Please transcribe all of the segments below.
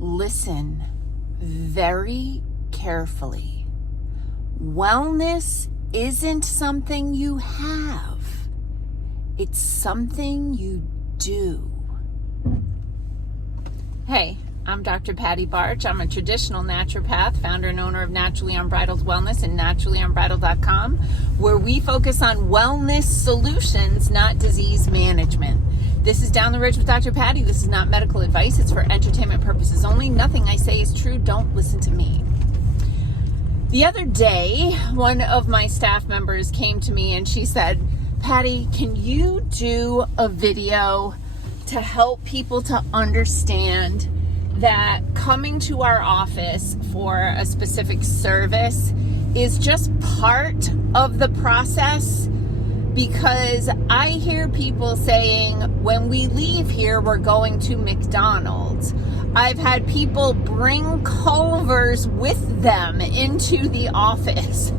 Listen very carefully. Wellness isn't something you have. It's something you do. Hey, I'm Dr. Patty Barch. I'm a traditional naturopath, founder and owner of Naturally Unbridled Wellness and naturallyunbridled.com, where we focus on wellness solutions, not disease management. This is Down the Ridge with Dr. Patty. This is not medical advice. It's for entertainment purposes only. Nothing I say is true. Don't listen to me. The other day, one of my staff members came to me and she said, Patty, can you do a video to help people to understand that coming to our office for a specific service is just part of the process? Because I hear people saying, when we leave here, we're going to McDonald's. I've had people bring Culvers with them into the office.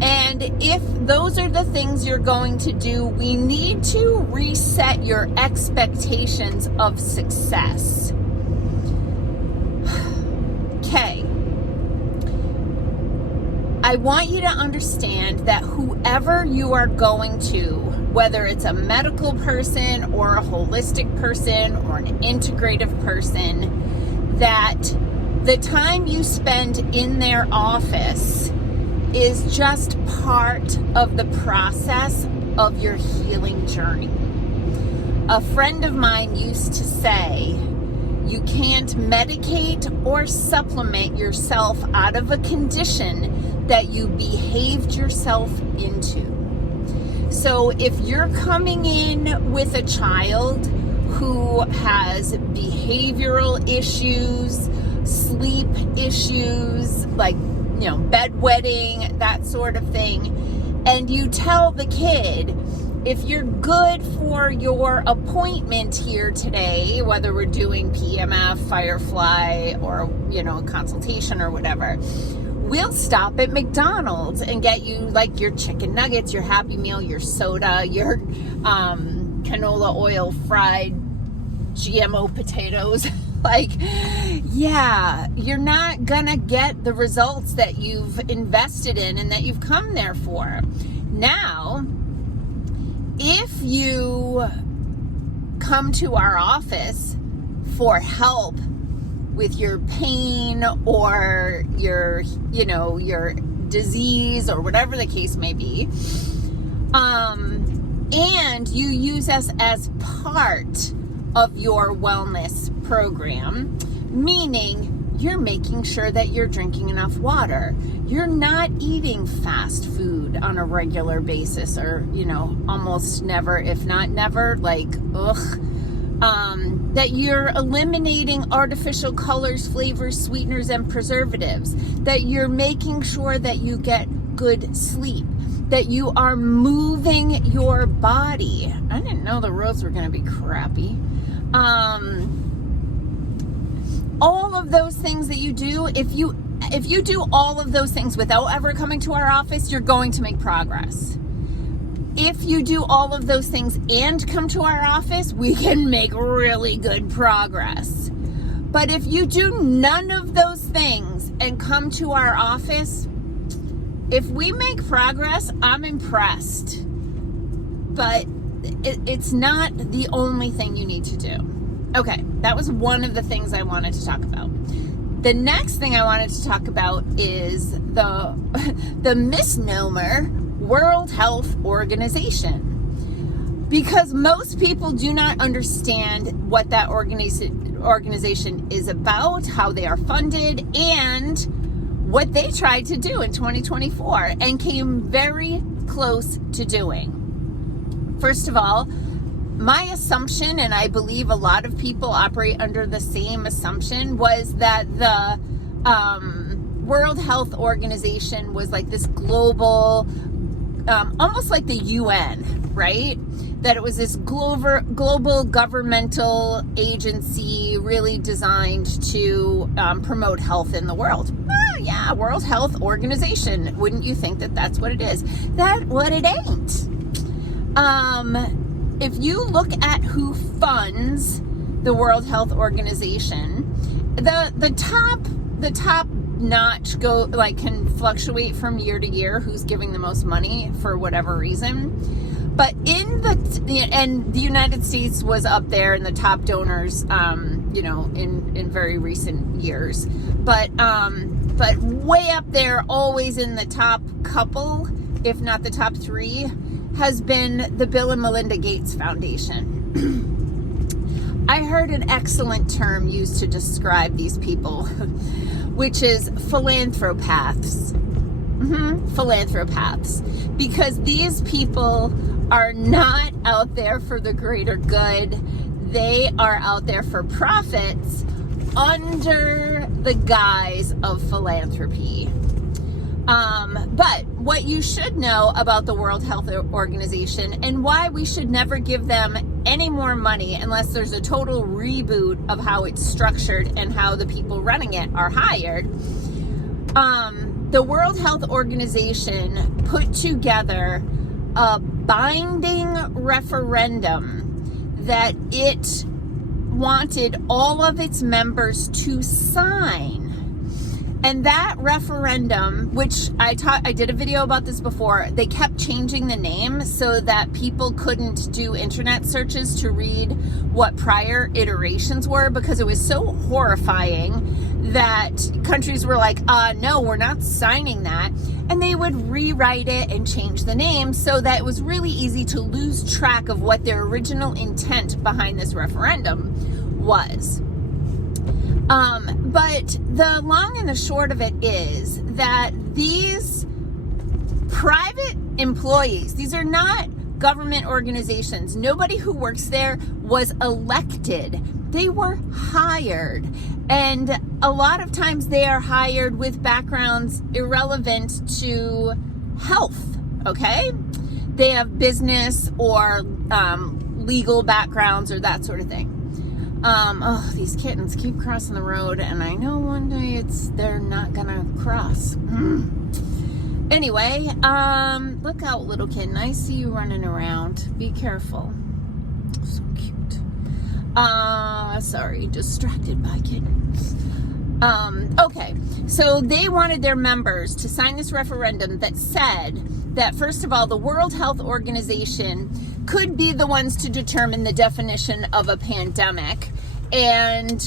And if those are the things you're going to do, we need to reset your expectations of success. Okay. I want you to understand that whoever you are going to, whether it's a medical person or a holistic person or an integrative person, that the time you spend in their office is just part of the process of your healing journey. A friend of mine used to say, you can't medicate or supplement yourself out of a condition that you behaved yourself into. So if you're coming in with a child who has behavioral issues, sleep issues, like, bedwetting, that sort of thing, and you tell the kid, if you're good for your appointment here today, whether we're doing PMF, Firefly, or, a consultation or whatever, we'll stop at McDonald's and get you like your chicken nuggets, your Happy Meal, your soda, your canola oil fried GMO potatoes. You're not gonna get the results that you've invested in and that you've come there for. Now, if you come to our office for help with your pain or your disease or whatever the case may be, and you use us as part of your wellness program, meaning you're making sure that you're drinking enough water, you're not eating fast food on a regular basis, or almost never, if not never, that you're eliminating artificial colors, flavors, sweeteners, and preservatives, that you're making sure that you get good sleep, that you are moving your body. I didn't know the roads were going to be crappy. All of those things that you do, if you do all of those things without ever coming to our office, you're going to make progress. If you do all of those things and come to our office, we can make really good progress. But if you do none of those things and come to our office, if we make progress, I'm impressed. But it's not the only thing you need to do. Okay, that was one of the things I wanted to talk about. The next thing I wanted to talk about is the misnomer World Health Organization. Because most people do not understand what that organization is about, how they are funded, and what they tried to do in 2024 and came very close to doing. First of all, my assumption, and I believe a lot of people operate under the same assumption, was that the World Health Organization was like this global, almost like the UN, right? That it was this global governmental agency really designed to promote health in the world. Yeah, World Health Organization. Wouldn't you think that that's what it is? That's what it ain't. If you look at who funds the World Health Organization, the top notch can fluctuate from year to year who's giving the most money for whatever reason. But and the United States was up there in the top donors, in very recent years. But way up there, always in the top couple, if not the top 3, has been the Bill and Melinda Gates Foundation. I heard an excellent term used to describe these people, which is philanthropaths. Philanthropaths. Because these people are not out there for the greater good. They are out there for profits under the guise of philanthropy. But what you should know about the World Health Organization and why we should never give them any more money unless there's a total reboot of how it's structured and how the people running it are hired. The World Health Organization put together a binding referendum that it wanted all of its members to sign. And that referendum, which I did a video about this before, they kept changing the name so that people couldn't do internet searches to read what prior iterations were, because it was so horrifying that countries were like, no, we're not signing that. And they would rewrite it and change the name so that it was really easy to lose track of what their original intent behind this referendum was. But the long and the short of it is that these private employees, these are not government organizations. Nobody who works there was elected. They were hired. And a lot of times they are hired with backgrounds irrelevant to health, okay? They have business or legal backgrounds or that sort of thing. These kittens keep crossing the road, and I know one day they're not gonna cross. Anyway, look out, little kitten. I see you running around. Be careful. So cute. Sorry, distracted by kittens. Okay, so they wanted their members to sign this referendum that said that, first of all, the World Health Organization could be the ones to determine the definition of a pandemic and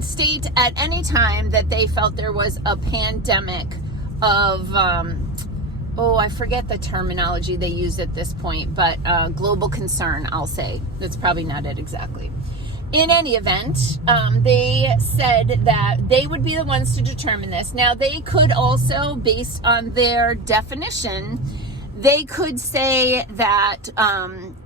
state at any time that they felt there was a pandemic of, I forget the terminology they use at this point, but global concern, I'll say. That's probably not it exactly. In any event, they said that they would be the ones to determine this. Now, they could also, based on their definition, they could say that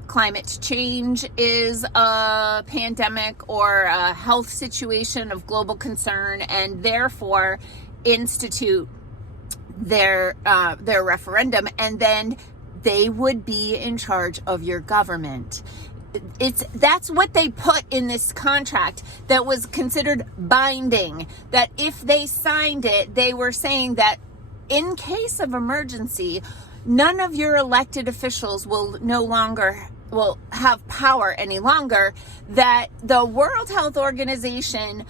climate change is a pandemic or a health situation of global concern, and therefore institute their referendum, and then they would be in charge of your government. That's what they put in this contract that was considered binding, that if they signed it, they were saying that in case of emergency, none of your elected officials will have power any longer, that the World Health Organization,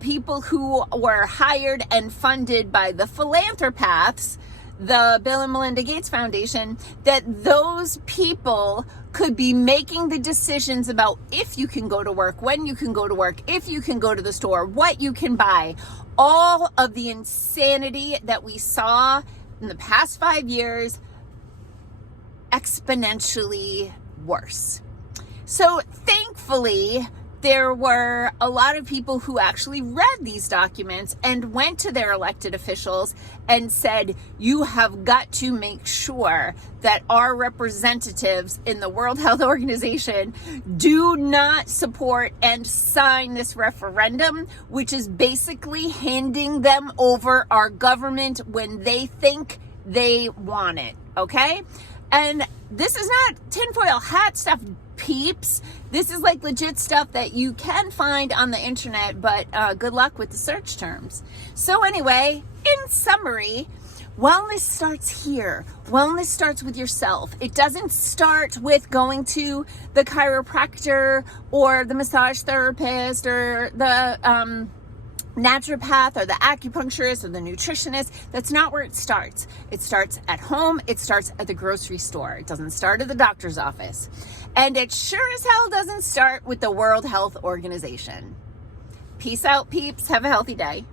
people who were hired and funded by the philanthropaths, the Bill and Melinda Gates Foundation, that those people could be making the decisions about if you can go to work, when you can go to work, if you can go to the store, what you can buy. All of the insanity that we saw in the past 5 years, exponentially worse. So thankfully, there were a lot of people who actually read these documents and went to their elected officials and said, you have got to make sure that our representatives in the World Health Organization do not support and sign this referendum, which is basically handing them over our government when they think they want it, okay? And this is not tinfoil hat stuff, peeps. This is like legit stuff that you can find on the internet, but good luck with the search terms. So anyway, in summary, wellness starts here. Wellness starts with yourself. It doesn't start with going to the chiropractor or the massage therapist or the naturopath or the acupuncturist or the nutritionist. That's not where it starts. It starts at home. It starts at the grocery store. It doesn't start at the doctor's office. And it sure as hell doesn't start with the World Health Organization. Peace out, peeps. Have a healthy day.